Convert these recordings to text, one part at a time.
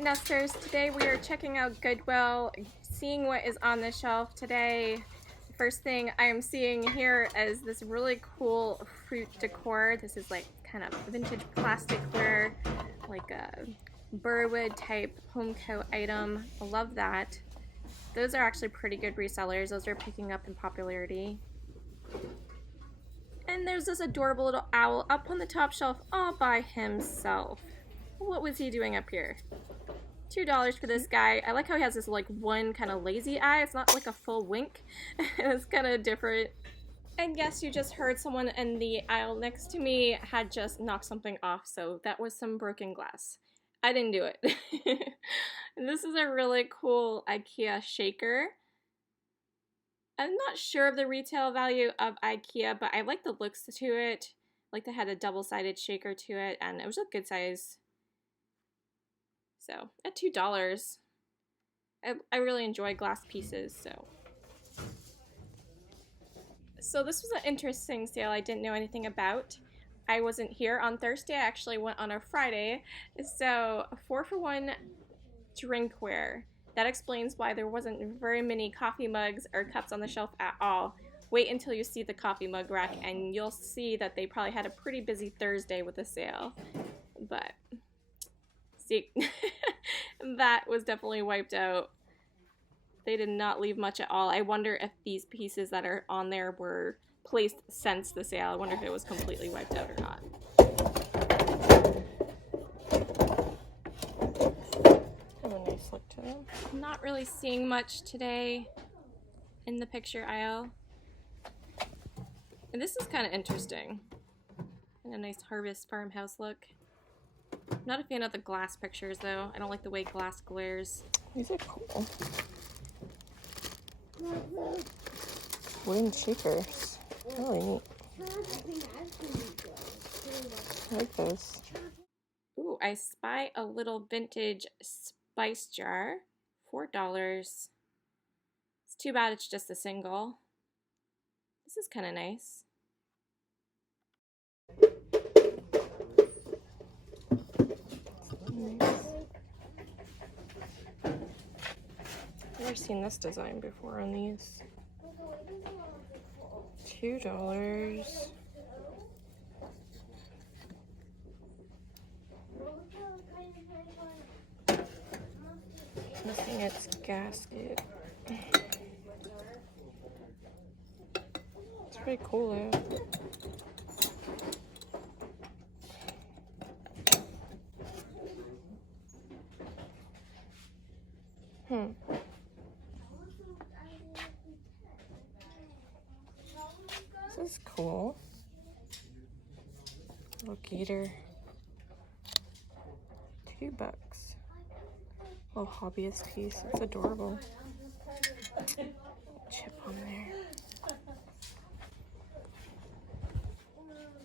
Alright, Nesters, today we are checking out Goodwill, seeing what is on the shelf today. The first thing I am seeing here is this really cool fruit decor. This is like kind of vintage plasticware, like a Burwood type home co item. I love that. Those are actually pretty good resellers. Those are picking up in popularity. And there's this adorable little owl up on the top shelf all by himself. What was he doing up here? $2 for this guy. I like how he has this like one kind of lazy eye. It's not like a full wink. It's kind of different. And yes, you just heard someone in the aisle next to me had just knocked something off, so that was some broken glass. I didn't do it. This is a really cool IKEA shaker. I'm not sure of the retail value of IKEA, but I like the looks to it. Like they had a double-sided shaker to it, and it was a good size. So at $2, I really enjoy glass pieces. So this was an interesting sale I didn't know anything about. I wasn't here on Thursday. I actually went on a Friday. So 4-for-1 drinkware. That explains why there wasn't very many coffee mugs or cups on the shelf at all. Wait until you see the coffee mug rack and you'll see that they probably had a pretty busy Thursday with the sale. But see, that was definitely wiped out. They did not leave much at all. I wonder if these pieces that are on there were placed since the sale. I wonder if it was completely wiped out or not. Have a nice look to them. I'm not really seeing much today in the picture aisle. And this is kind of interesting. And a nice Harvest Farmhouse look. I'm not a fan of the glass pictures though. I don't like the way glass glares. These are cool. Wooden shakers. Really neat. I like those. Ooh, I spy a little vintage spice jar. $4. It's too bad it's just a single. This is kind of nice. Never seen this design before on these. $2. Missing its gasket. It's pretty cool though. This is cool. Little gator. $2. Little hobbyist piece. It's adorable. Chip on there.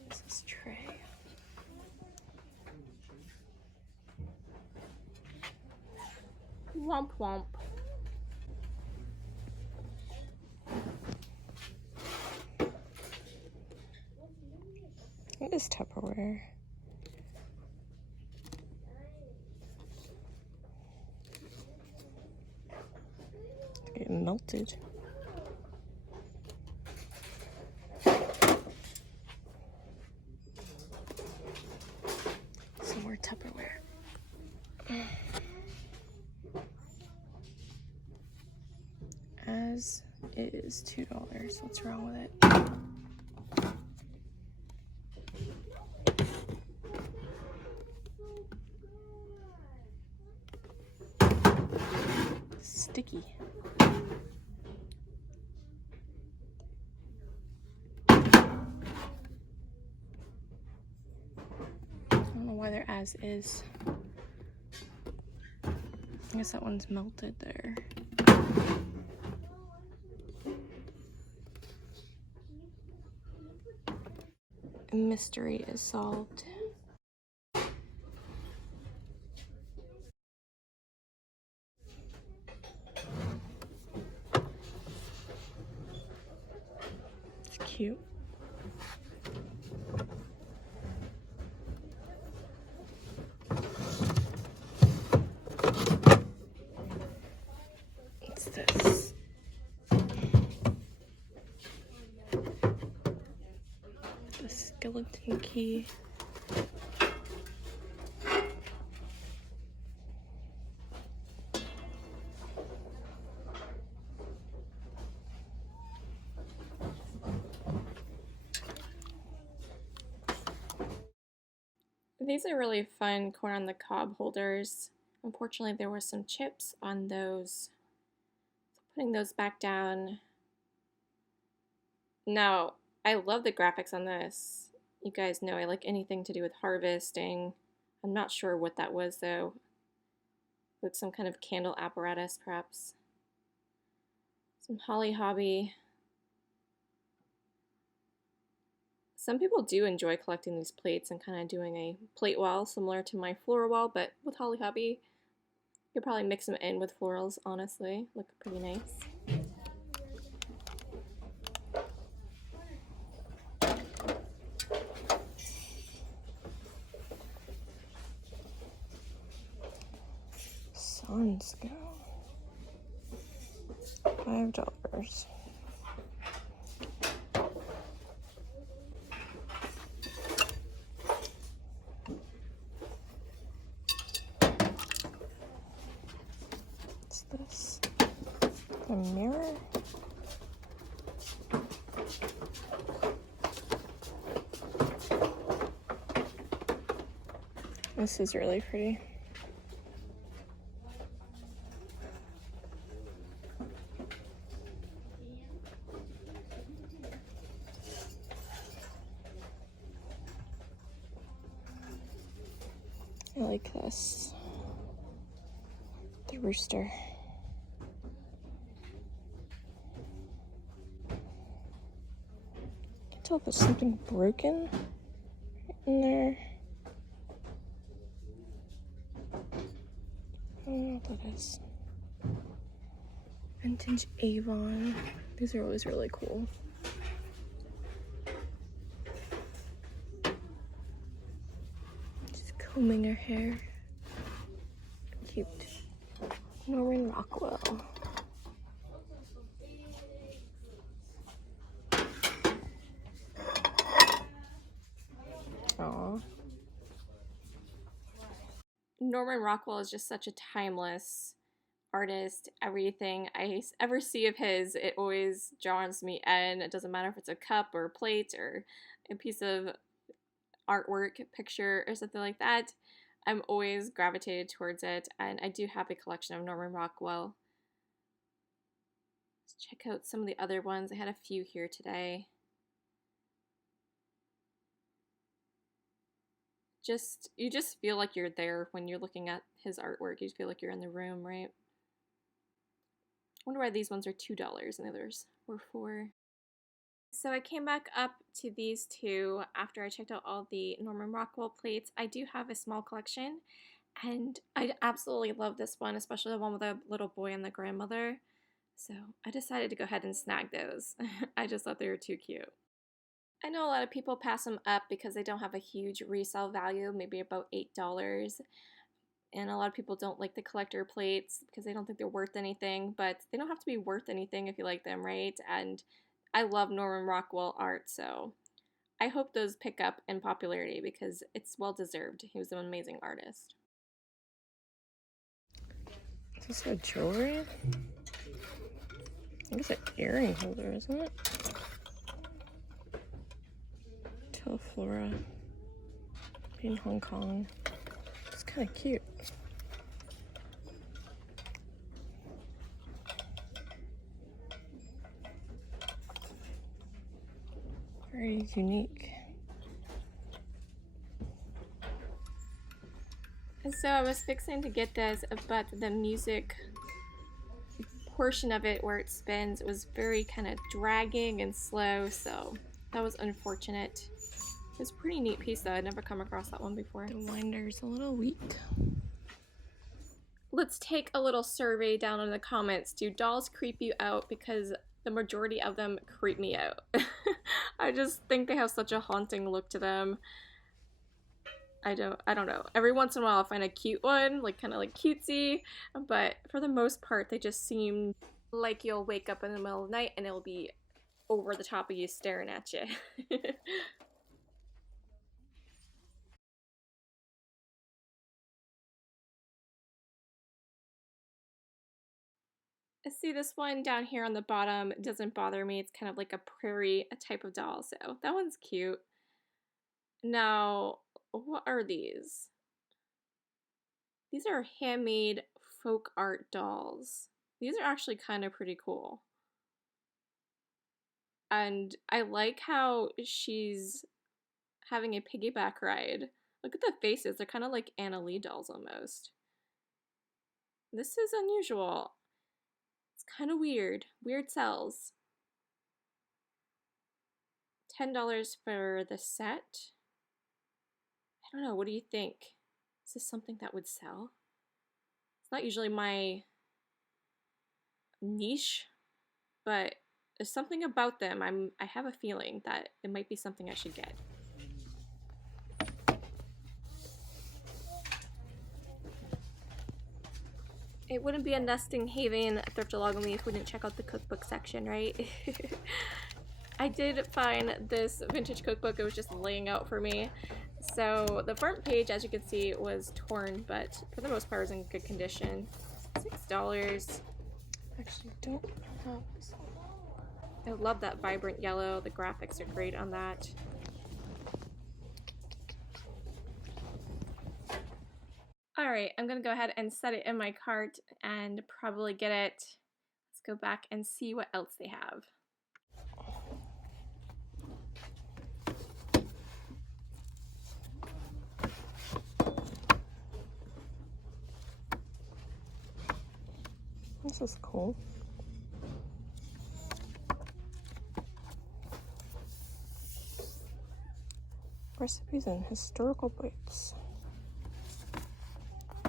This is tray. Womp womp. It is Tupperware. It's getting melted. Some more Tupperware. As is $2. What's wrong with it? Sticky. I don't know why they're as is. I guess that one's melted there. A mystery is solved. It's cute. skeleton key. These are really fun corn on the cob holders. Unfortunately, there were some chips on those. So putting those back down. Now, I love the graphics on this. You guys know I like anything to do with harvesting. I'm not sure what that was though. Like some kind of candle apparatus perhaps. Some Holly Hobby. Some people do enjoy collecting these plates and kind of doing a plate wall similar to my floral wall, but with Holly Hobby, you could probably mix them in with florals, honestly. Look pretty nice. Sunscale. $5. What's this? A mirror? This is really pretty. I like this. The rooster. I can tell if there's something broken in there. I don't know what that is. Vintage Avon. These are always really cool. She's combing her hair. Cute. Norman Rockwell. Aww. Norman Rockwell is just such a timeless artist. Everything I ever see of his, it always draws me in. It doesn't matter if it's a cup or a plate or a piece of artwork, picture, or something like that. I'm always gravitated towards it, and I do have a collection of Norman Rockwell. Let's check out some of the other ones. I had a few here today. You just feel like you're there when you're looking at his artwork. You feel like you're in the room, right? I wonder why these ones are $2 and the others were $4. So I came back up to these two after I checked out all the Norman Rockwell plates. I do have a small collection, and I absolutely love this one, especially the one with the little boy and the grandmother. So I decided to go ahead and snag those. I just thought they were too cute. I know a lot of people pass them up because they don't have a huge resale value, maybe about $8. And a lot of people don't like the collector plates because they don't think they're worth anything, but they don't have to be worth anything if you like them, right? And I love Norman Rockwell art, so I hope those pick up in popularity because it's well deserved. He was an amazing artist. Is this a jewelry? I think it's an earring holder, isn't it? Teleflora. Made in Hong Kong. It's kind of cute. Very unique. And so I was fixing to get this, but the music portion of it where it spins was very kind of dragging and slow, so that was unfortunate. It was a pretty neat piece though. I'd never come across that one before. The winder's a little weak. Let's take a little survey down in the comments. Do dolls creep you out? Because the majority of them creep me out. I just think they have such a haunting look to them. I don't know. Every once in a while I'll find a cute one, like kind of like cutesy, but for the most part they just seem like you'll wake up in the middle of the night and it'll be over the top of you staring at you. See, this one down here on the bottom doesn't bother me. It's kind of like a prairie type of doll, so that one's cute. Now, what are these? These are handmade folk art dolls. These are actually kind of pretty cool. And I like how she's having a piggyback ride. Look at the faces. They're kind of like Anna Lee dolls almost. This is unusual. It's kind of weird. Weird sells. $10 for the set. I don't know. What do you think? Is this something that would sell? It's not usually my niche, but there's something about them. I have a feeling that it might be something I should get. It wouldn't be a nesting haven Thrift-A-Logamy if we didn't check out the cookbook section, right? I did find this vintage cookbook. It was just laying out for me. So the front page, as you can see, was torn, but for the most part, it was in good condition. $6. Actually, don't have this. I love that vibrant yellow. The graphics are great on that. Alright, I'm gonna go ahead and set it in my cart and probably get it. Let's go back and see what else they have. This is cool. Recipes and historical books.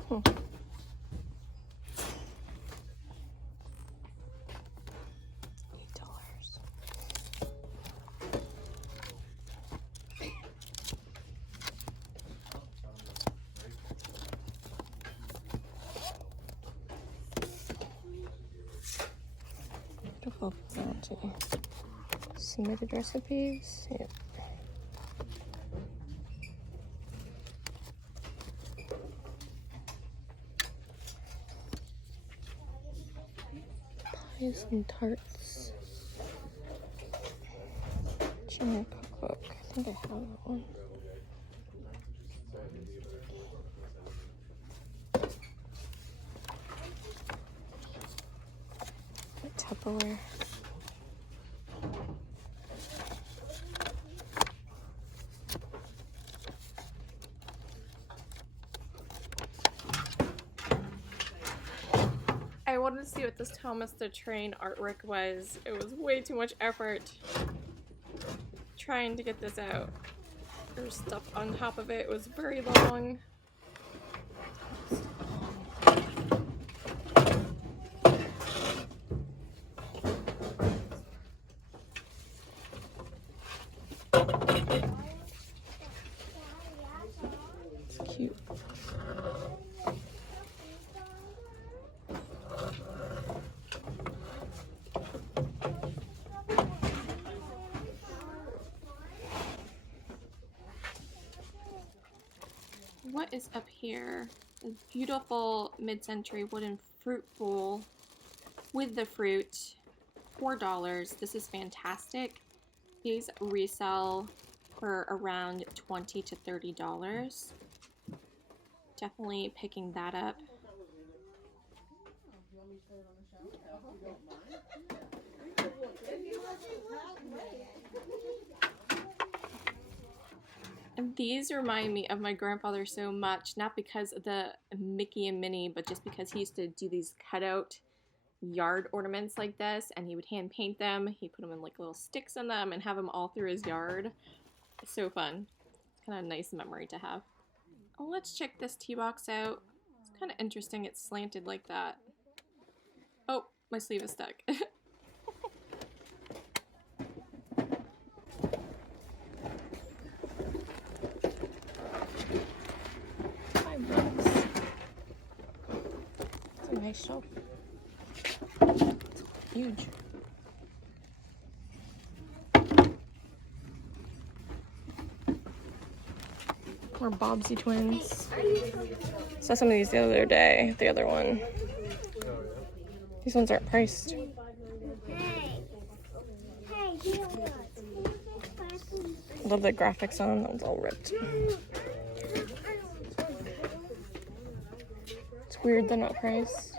$8. Beautiful bounty. Submitted recipes. Yep. Pies and tarts. Junior cookbook. I think I have that one. Tupperware. I wanted to see what this Thomas the Train artwork was. It was way too much effort trying to get this out. There's stuff on top of it. It was very long. It's cute. What is up here? A beautiful mid-century wooden fruit bowl with the fruit. $4. This is fantastic. These resell for around $20 to $30. Definitely picking that up. And these remind me of my grandfather so much, not because of the Mickey and Minnie, but just because he used to do these cutout yard ornaments like this, and he would hand paint them. He put them in like little sticks in them and have them all through his yard. It's so fun. It's kind of a nice memory to have. Oh, let's check this tea box out. It's kind of interesting. It's slanted like that. Oh, my sleeve is stuck. $5. It's a nice shelf. It's huge. More Bobsy twins. Saw some of these the other day. The other one. These ones aren't priced. Hey. Hey, you know what? Love the graphics on. That one's all ripped. It's weird they're not priced.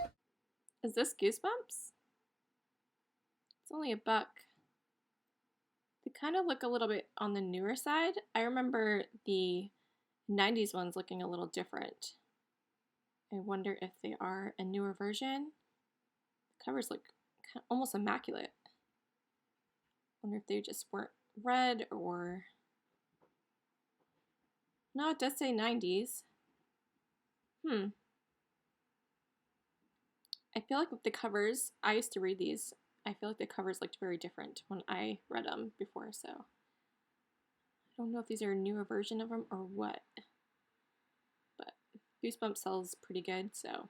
Is this Goosebumps? It's only $1. They kind of look a little bit on the newer side. I remember the 90s ones looking a little different. I wonder if they are a newer version. The covers look almost immaculate. Wonder if they just weren't red or... No, it does say 90s. I feel like with the covers, I used to read these. I feel like the covers looked very different when I read them before, so I don't know if these are a newer version of them or what. But Goosebumps sells pretty good, so.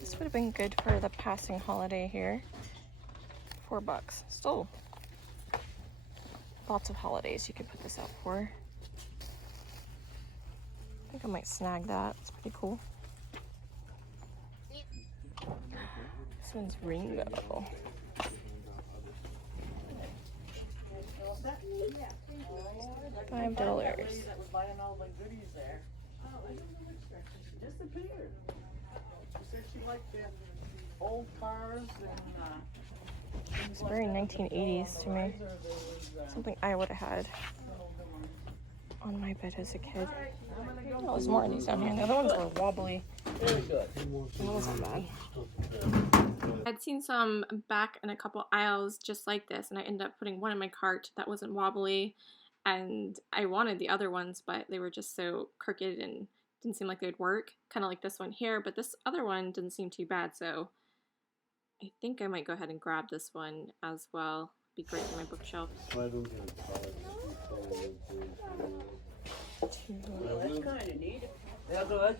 This would have been good for the passing holiday here. $4. Still lots of holidays you could put this out for. I think I might snag that. It's pretty cool. This one's rainbow. $5. It's very 1980s to me. Something I would have had on my bed as a kid. Oh, there's more of these down here. The other ones were wobbly. That wasn't bad. I'd seen some back in a couple aisles just like this, and I ended up putting one in my cart that wasn't wobbly, and I wanted the other ones, but they were just so crooked and didn't seem like they'd work. Kind of like this one here, but this other one didn't seem too bad, so I think I might go ahead and grab this one as well. Be great for my bookshelf. That's kind of neat. Yeah, good.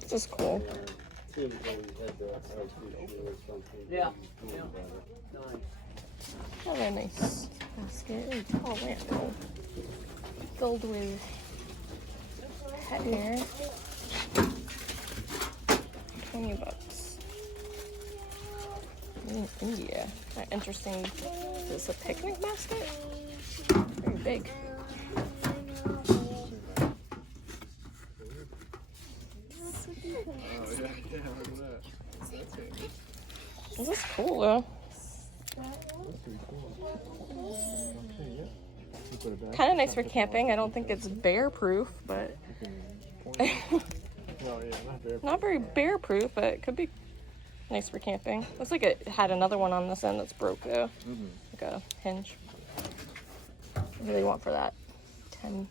This is cool. Yeah. Oh, a nice basket. Really tall lamp filled with pet hair. $20. In India. Interesting. Is this a picnic basket? Very big. This is cool though. Kind of nice for camping. I don't think it's bear proof, but not very bear proof, but it could be nice for camping. Looks like it had another one on this end that's broke though. Like a hinge. What do they want for that? $10.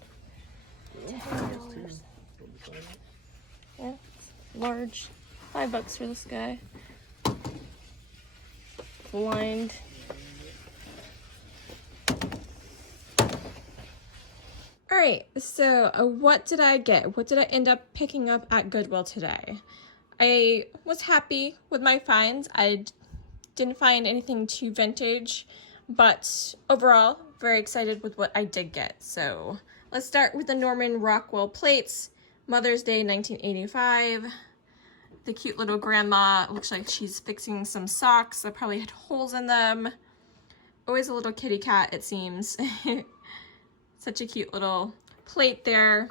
Yeah, large. $5 for this guy. Blind. Alright, so what did I get? What did I end up picking up at Goodwill today? I was happy with my finds. I didn't find anything too vintage, but overall, very excited with what I did get. So let's start with the Norman Rockwell plates. Mother's Day 1985. The cute little grandma, looks like she's fixing some socks that probably had holes in them. Always a little kitty cat, it seems. Such a cute little plate there.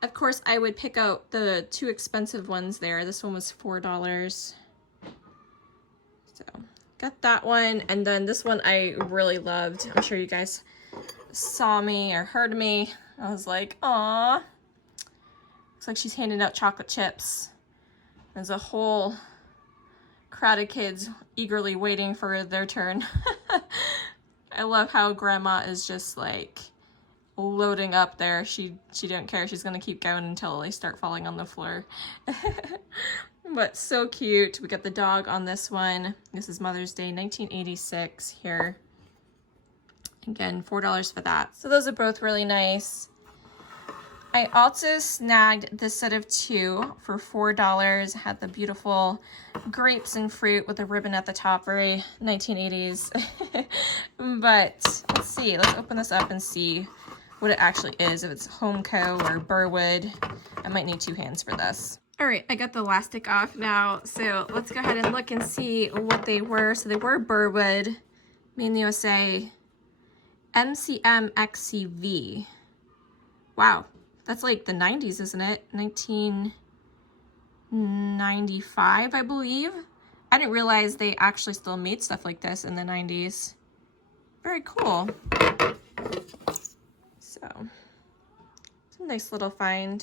Of course, I would pick out the two expensive ones there. This one was $4. So, got that one. And then this one I really loved. I'm sure you guys saw me or heard me. I was like, aw. Looks like she's handing out chocolate chips. There's a whole crowd of kids eagerly waiting for their turn. I love how grandma is just like loading up there. She don't care. She's gonna keep going until they start falling on the floor. But so cute. We got the dog on this one. This is Mother's Day 1986 here. Again, $4 for that. So those are both really nice. I also snagged this set of two for $4. Had the beautiful grapes and fruit with a ribbon at the top, very 1980s. But let's see, let's open this up and see what it actually is, if it's Homeco or Burwood. I might need two hands for this. All right, I got the elastic off now, so let's go ahead and look and see what they were. So they were Burwood, made in the USA, MCM XCV. Wow, that's like the 90s, isn't it? 1995, I believe. I didn't realize they actually still made stuff like this in the 90s. Very cool. So, it's a nice little find.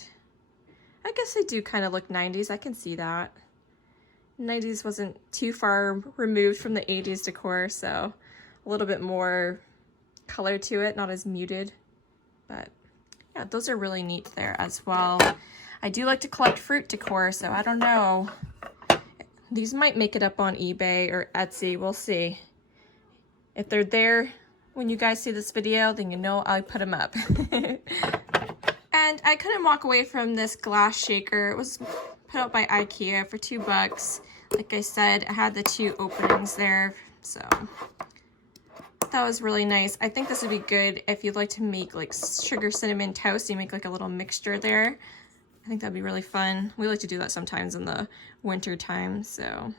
I guess they do kind of look 90s. I can see that. 90s wasn't too far removed from the 80s decor, so a little bit more color to it, not as muted. But yeah, those are really neat there as well. I do like to collect fruit decor, so I don't know. These might make it up on eBay or Etsy. We'll see. If they're there when you guys see this video, then you know I'll put them up. And I couldn't walk away from this glass shaker. It was put out by IKEA for $2. Like I said, I had the 2 openings there, so that was really nice. I think this would be good if you'd like to make like sugar cinnamon toast. You make like a little mixture there. I think that'd be really fun. We like to do that sometimes in the winter time, so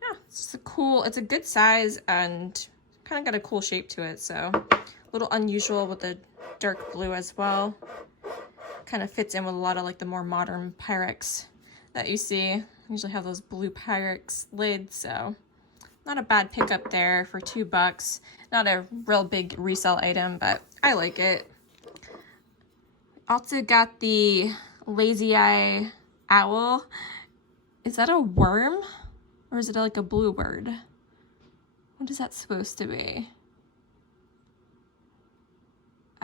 yeah, it's just it's a good size and kind of got a cool shape to it, so a little unusual with the dark blue as well. Kind of fits in with a lot of like the more modern Pyrex that you see. Usually have those blue Pyrex lids, so not a bad pickup there for $2. Not a real big resale item, but I like it. Also got the Lazy Eye Owl. Is that a worm? Or is it like a bluebird? What is that supposed to be?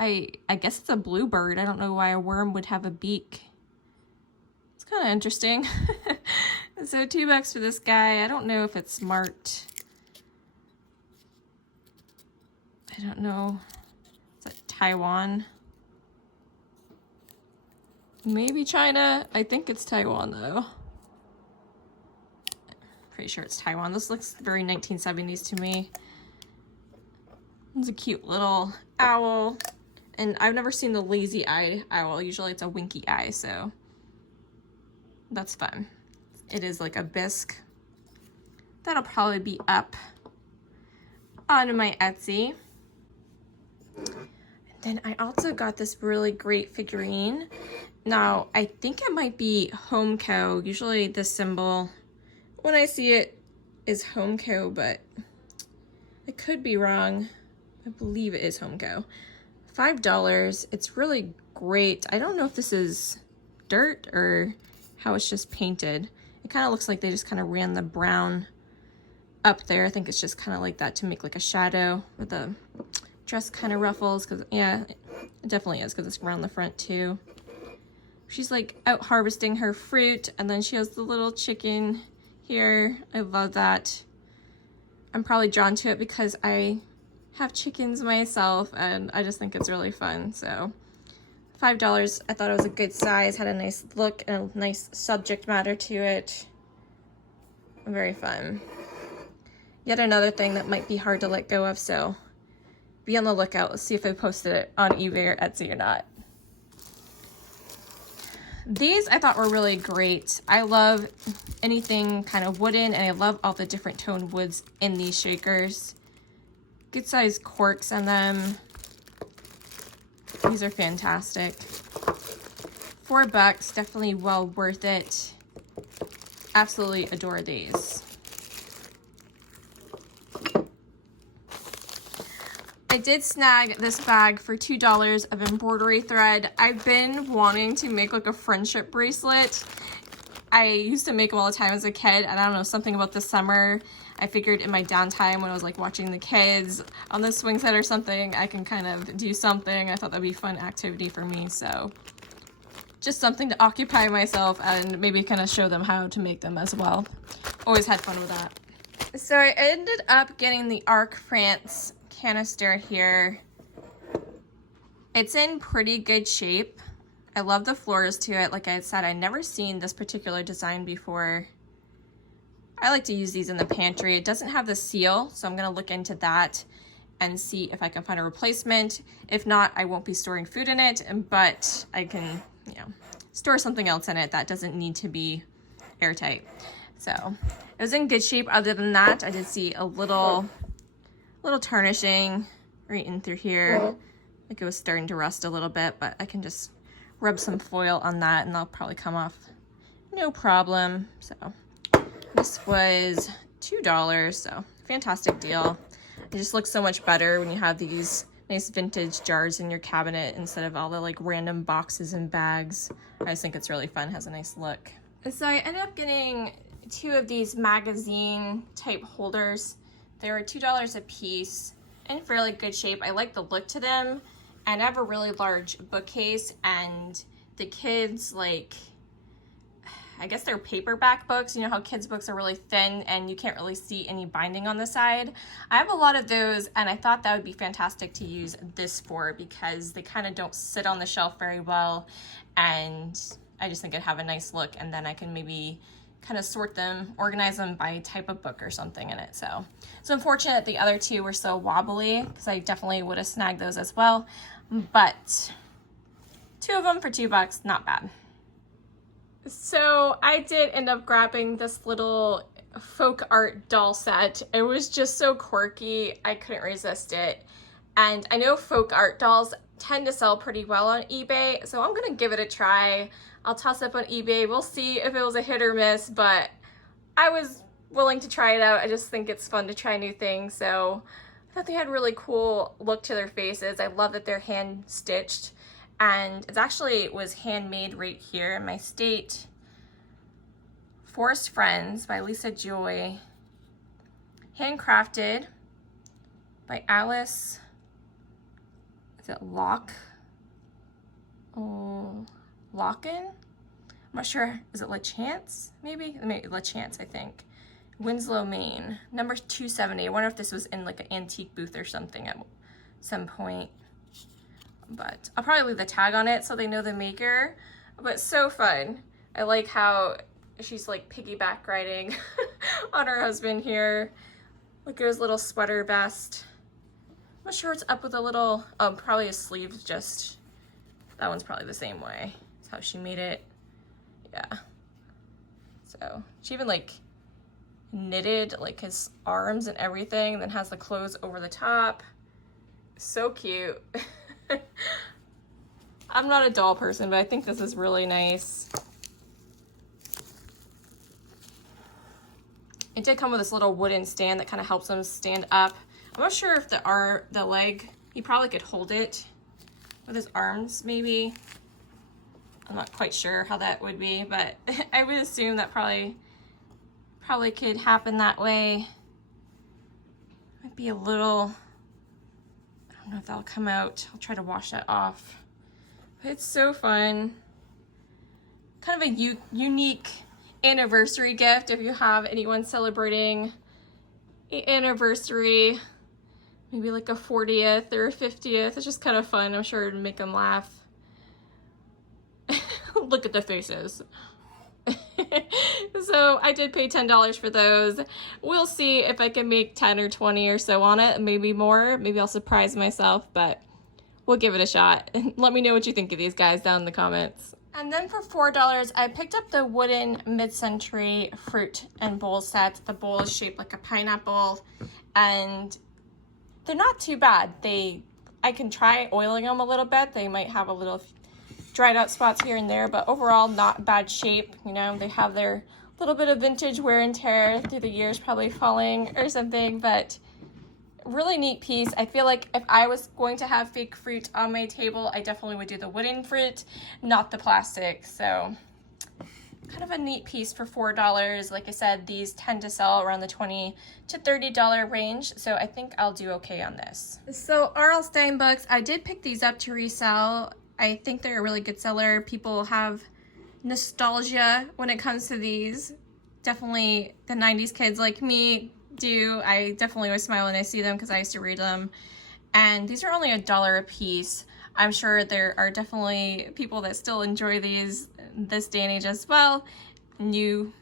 I guess it's a bluebird. I don't know why a worm would have a beak. It's kind of interesting. So $2 for this guy. I don't know if it's marked. I don't know. Is that Taiwan? Maybe China. I think it's Taiwan though. Pretty sure it's Taiwan. This looks very 1970s to me. It's a cute little owl. And I've never seen the lazy eye owl. Usually it's a winky eye, so that's fun. It is like a bisque. That'll probably be up on my Etsy. And then I also got this really great figurine. Now, I think it might be Homeco. Usually the symbol, when I see it, is Homeco, but I could be wrong. I believe it is Homeco. $5. It's really great. I don't know if this is dirt or how it's just painted. It kind of looks like they just kind of ran the brown up there. I think it's just kind of like that to make like a shadow with the dress kind of ruffles. Because yeah, it definitely is because it's around the front too. She's like out harvesting her fruit, and then she has the little chicken here. I love that. I'm probably drawn to it because I have chickens myself, and I just think it's really fun. So $5, I thought it was a good size, had a nice look and a nice subject matter to it. Very fun. Yet another thing that might be hard to let go of, so be on the lookout. Let's see if I posted it on eBay or Etsy or not. These I thought were really great. I love anything kind of wooden, and I love all the different toned woods in these shakers. Good size corks on them. These are fantastic. $4, definitely well worth it. Absolutely adore these. I did snag this bag for $2 of embroidery thread. I've been wanting to make like a friendship bracelet. I used to make them all the time as a kid, and I don't know, something about this summer, I figured in my downtime when I was like watching the kids on the swing set or something, I can kind of do something. I thought that'd be a fun activity for me, so just something to occupy myself and maybe kind of show them how to make them as well. Always had fun with that. So I ended up getting the Arc France canister here. It's in pretty good shape. I love the floors to it. Like I said, I'd never seen this particular design before. I like to use these in the pantry. It doesn't have the seal, so I'm gonna look into that and see if I can find a replacement. If not, I won't be storing food in it, but I can, you know, store something else in it that doesn't need to be airtight. So it was in good shape. Other than that, I did see a little tarnishing right in through here. Like it was starting to rust a little bit, but I can just rub some foil on that and that'll probably come off no problem. So this was $2, so fantastic deal. It just looks so much better when you have these nice vintage jars in your cabinet instead of all the like random boxes and bags. I just think it's really fun, has a nice look. So I ended up getting 2 of these magazine type holders. They were $2 a piece, in fairly good shape. I like the look to them, and I have a really large bookcase, and the kids, like, I guess they're paperback books. You know how kids' books are really thin and you can't really see any binding on the side. I have a lot of those, and I thought that would be fantastic to use this for because they kind of don't sit on the shelf very well, and I just think it'd have a nice look, and then I can maybe kind of sort them, organize them by type of book or something in it. So unfortunate the other 2 were so wobbly because I definitely would have snagged those as well. But 2 of them for $2, not bad. So I did end up grabbing this little folk art doll set. It was just so quirky, I couldn't resist it. And I know folk art dolls tend to sell pretty well on eBay, so I'm gonna give it a try. I'll toss up on eBay. We'll see if it was a hit or miss, but I was willing to try it out. I just think it's fun to try new things. So I thought they had a really cool look to their faces. I love that they're hand stitched, and it was handmade right here in my state. Forest Friends by Lisa Joy. Handcrafted by Alice. Is it Locken? I'm not sure. Is it LaChance? Maybe LaChance, I think. Winslow, Maine. Number 270. I wonder if this was in like an antique booth or something at some point. But I'll probably leave the tag on it so they know the maker. But so fun. I like how she's like piggyback riding on her husband here. Look at his little sweater vest. I'm not sure what's up with a little, probably his sleeves just, that one's probably the same way. That's how she made it. Yeah. So she even like knitted like his arms and everything, and then has the clothes over the top. So cute. I'm not a doll person, but I think this is really nice. It did come with this little wooden stand that kind of helps him stand up. I'm not sure if the leg, he probably could hold it with his arms maybe. I'm not quite sure how that would be, but I would assume that probably could happen that way. Might be a little, I don't know if that'll come out. I'll try to wash that off. But it's so fun. Kind of a unique anniversary gift if you have anyone celebrating an anniversary, maybe like a 40th or a 50th. It's just kind of fun. I'm sure it'd make them laugh. Look at the faces. So I did pay $10 for those. We'll see if I can make 10 or 20 or so on it, maybe more. Maybe I'll surprise myself, but we'll give it a shot. Let me know what you think of these guys down in the comments. And then for $4, I picked up the wooden mid-century fruit and bowl set. The bowl is shaped like a pineapple, and they're not too bad. I can try oiling them a little bit. They might have a little dried out spots here and there, but overall not bad shape. You know, they have their little bit of vintage wear and tear through the years, probably falling or something, but really neat piece. I feel like if I was going to have fake fruit on my table, I definitely would do the wooden fruit, not the plastic. So kind of a neat piece for $4. Like I said, these tend to sell around the $20 to $30 range, so I think I'll do okay on this. So R.L. Stine books, I did pick these up to resell. I think they're a really good seller. People have nostalgia when it comes to these. Definitely the 90s kids like me do. I definitely always smile when I see them because I used to read them. And these are only $1 a piece. I'm sure there are definitely people that still enjoy these this day and age as well. New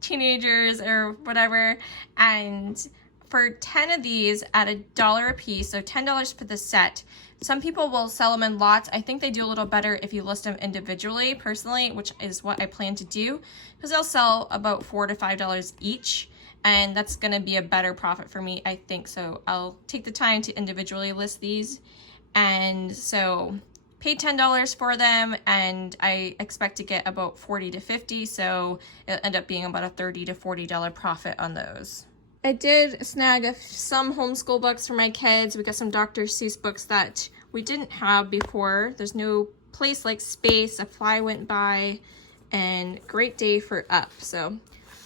teenagers or whatever. And for 10 of these at $1 a piece, so $10 for the set. Some people will sell them in lots. I think they do a little better if you list them individually, personally, which is what I plan to do, because they'll sell about $4 to $5 each, and that's gonna be a better profit for me, I think. So I'll take the time to individually list these. And so paid $10 for them, and I expect to get about 40 to 50, so it'll end up being about a $30 to $40 profit on those. I did snag some homeschool books for my kids. We got some Dr. Seuss books that we didn't have before. There's No Place Like Space, A Fly Went By, and Great Day for Up. So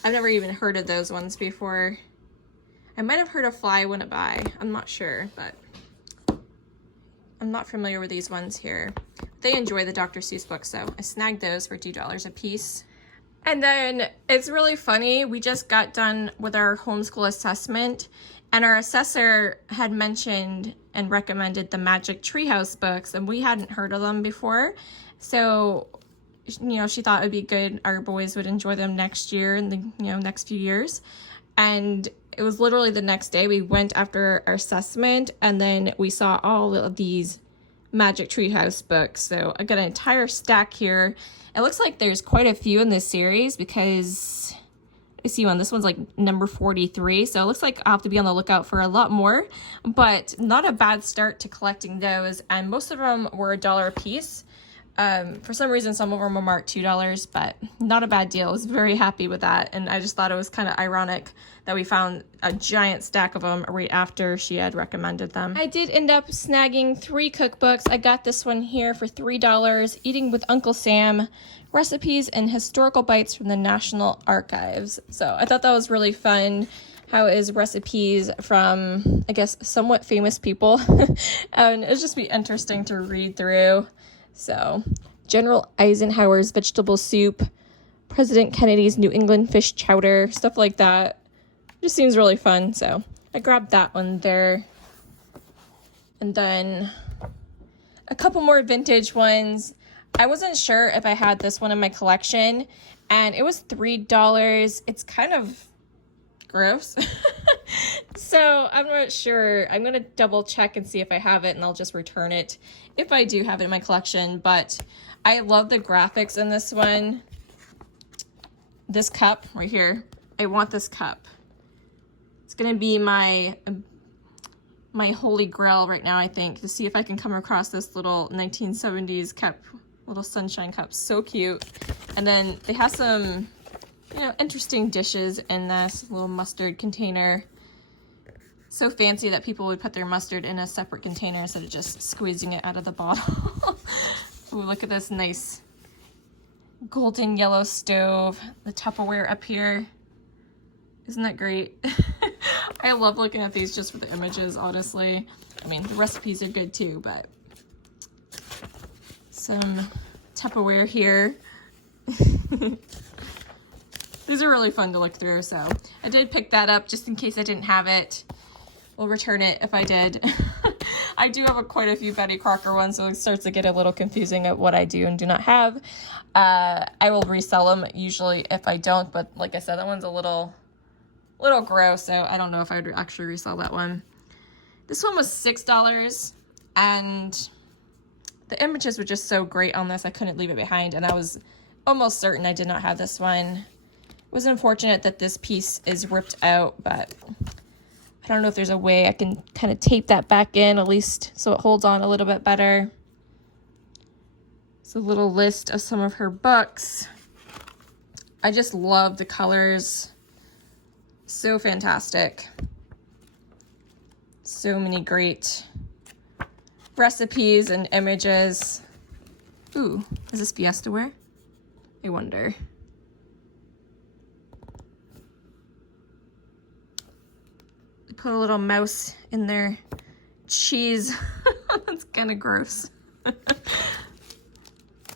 I've never even heard of those ones before. I might have heard of Fly Went By. I'm not sure, but I'm not familiar with these ones here. They enjoy the Dr. Seuss books, so I snagged those for $2 a piece. And then it's really funny, we just got done with our homeschool assessment, and our assessor had mentioned and recommended the Magic Treehouse books, and we hadn't heard of them before. So, you know, she thought it would be good, our boys would enjoy them next year and the, you know, next few years. And it was literally the next day we went after our assessment, and then we saw all of these Magic Treehouse books. So I got an entire stack here. It looks like there's quite a few in this series, because I see one, this one's like number 43, so it looks like I'll have to be on the lookout for a lot more, but not a bad start to collecting those, and most of them were $1 a piece. For some reason, some of them were marked $2, but not a bad deal. I was very happy with that, and I just thought it was kind of ironic that we found a giant stack of them right after she had recommended them. I did end up snagging 3 cookbooks. I got this one here for $3, Eating with Uncle Sam, Recipes and Historical Bites from the National Archives. So I thought that was really fun. How it is recipes from, I guess, somewhat famous people. And it'll just be interesting to read through. So, General Eisenhower's vegetable soup, President Kennedy's New England fish chowder, stuff like that. Just seems really fun, so I grabbed that one there. And then a couple more vintage ones. I wasn't sure if I had this one in my collection, and it was $3. It's kind of gross. So I'm not sure. I'm going to double check and see if I have it, and I'll just return it if I do have it in my collection. But I love the graphics in this one. This cup right here. I want this cup. It's going to be my holy grail right now, I think, to see if I can come across this little 1970s cup, little sunshine cup. So cute. And then they have some, you know, interesting dishes in this little mustard container. So fancy that people would put their mustard in a separate container instead of just squeezing it out of the bottle. Ooh, look at this nice golden yellow stove. The Tupperware up here. Isn't that great? I love looking at these just for the images, honestly. I mean, the recipes are good too, but some Tupperware here. These are really fun to look through, so I did pick that up just in case I didn't have it. We'll return it if I did. I do have quite a few Betty Crocker ones, so it starts to get a little confusing at what I do and do not have. I will resell them usually if I don't, but like I said, that one's a little gross, so I don't know if I would actually resell that one. This one was $6, and the images were just so great on this, I couldn't leave it behind, and I was almost certain I did not have this one. It was unfortunate that this piece is ripped out, but I don't know if there's a way I can kind of tape that back in, at least so it holds on a little bit better. It's a little list of some of her books. I just love the colors. So fantastic. So many great recipes and images. Ooh, is this Fiesta ware? I wonder. They put a little mouse in their cheese. That's kind of gross.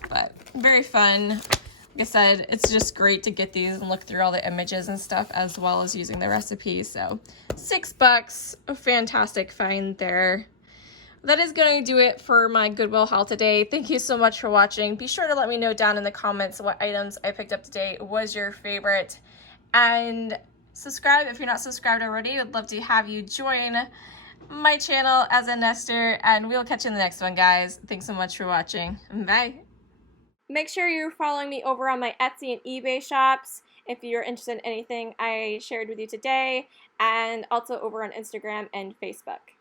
But very fun. Like I said, it's just great to get these and look through all the images and stuff as well as using the recipes. So $6, a fantastic find there. That is going to do it for my Goodwill haul today. Thank you so much for watching. Be sure to let me know down in the comments what items I picked up today was your favorite. And Subscribe if you're not subscribed already. I'd love to have you join my channel as a nester, and we'll catch you in the next one, guys. Thanks so much for watching. Bye. Make sure you're following me over on my Etsy and eBay shops if you're interested in anything I shared with you today, and also over on Instagram and Facebook.